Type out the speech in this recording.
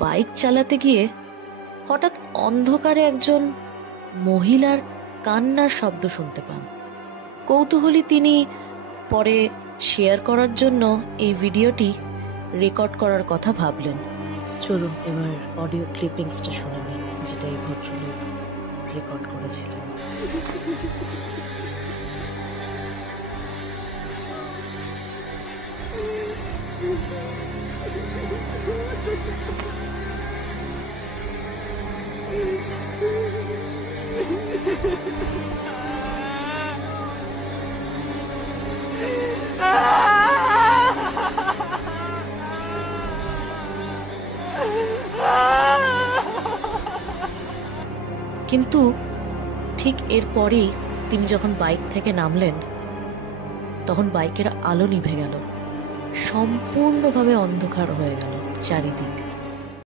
Bike চালাতে গিয়ে হঠাৎ অন্ধকারে একজন মহিলার কান্নার শব্দ শুনতে পান। কৌতূহলী তিনি পরে শেয়ার করার জন্য এই ভিডিওটি রেকর্ড করার কথা ভাবলেন। চলুন এবার অডিও ক্লিপিংসটা শুনে নিন, যেটা এই ভদ্রলোক রেকর্ড করেছিলেন। কিন্তু ঠিক এরপরেই তিনি যখন বাইক থেকে নামলেন, তখন বাইকের আলো নিভে গেল, সম্পূর্ণভাবে অন্ধকার হয়ে গেল চারিদিক।